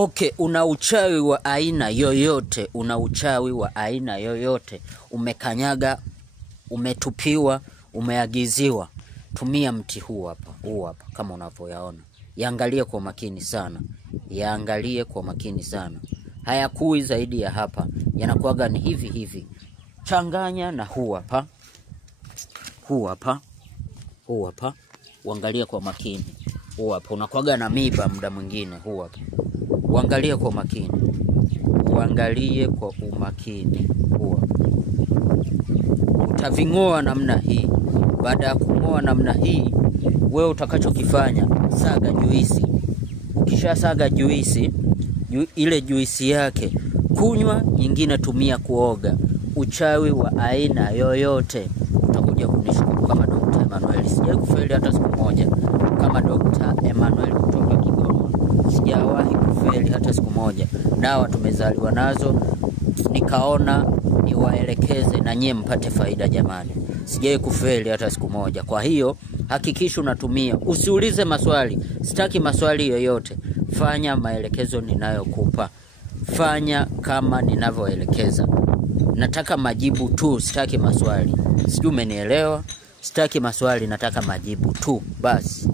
Okay, una uchawi wa aina yoyote, umekanyaga, umetupiwa, umeagiziwa, tumia mti huu hapa kama unavyoyaona. Yaangalie kwa makini sana. Hayakui zaidi ya hapa, yanakuaga ni hivi. Changanya na huu hapa. Uangalie kwa makini. Huu hapa unakuaga na miba muda mwingine huu hapa. Uangalie kwa umakini. Utavingoa namna hii. Baada ya kungoa namna hii, wewe utakachokifanya, saga juisi. Ukisha saga juisi, ile juisi yake kunywa, nyingine tumia kuoga. Uchawi wa aina yoyote utakuja kunishukuru kama Dr. Emmanuel. Sijawahi kufeli hata siku moja kama Dr. Emmanuel kutoka Kigoma. Sijawahi kufeli hata siku moja. Dawa tumezaliwa nazo, nikaona niwaelekeze na nyie mpate faida jamani. Sijawahi kufeli hata siku moja. Kwa hiyo hakikisha unatumia. Usiulize maswali. Sitaki maswali yoyote. Fanya maelekezo ninayokupa. Fanya kama ninavyoelekeza. Nataka majibu tu, sitaki maswali. Sijui umenielewa? Sitaki maswali, nataka majibu tu. Basi.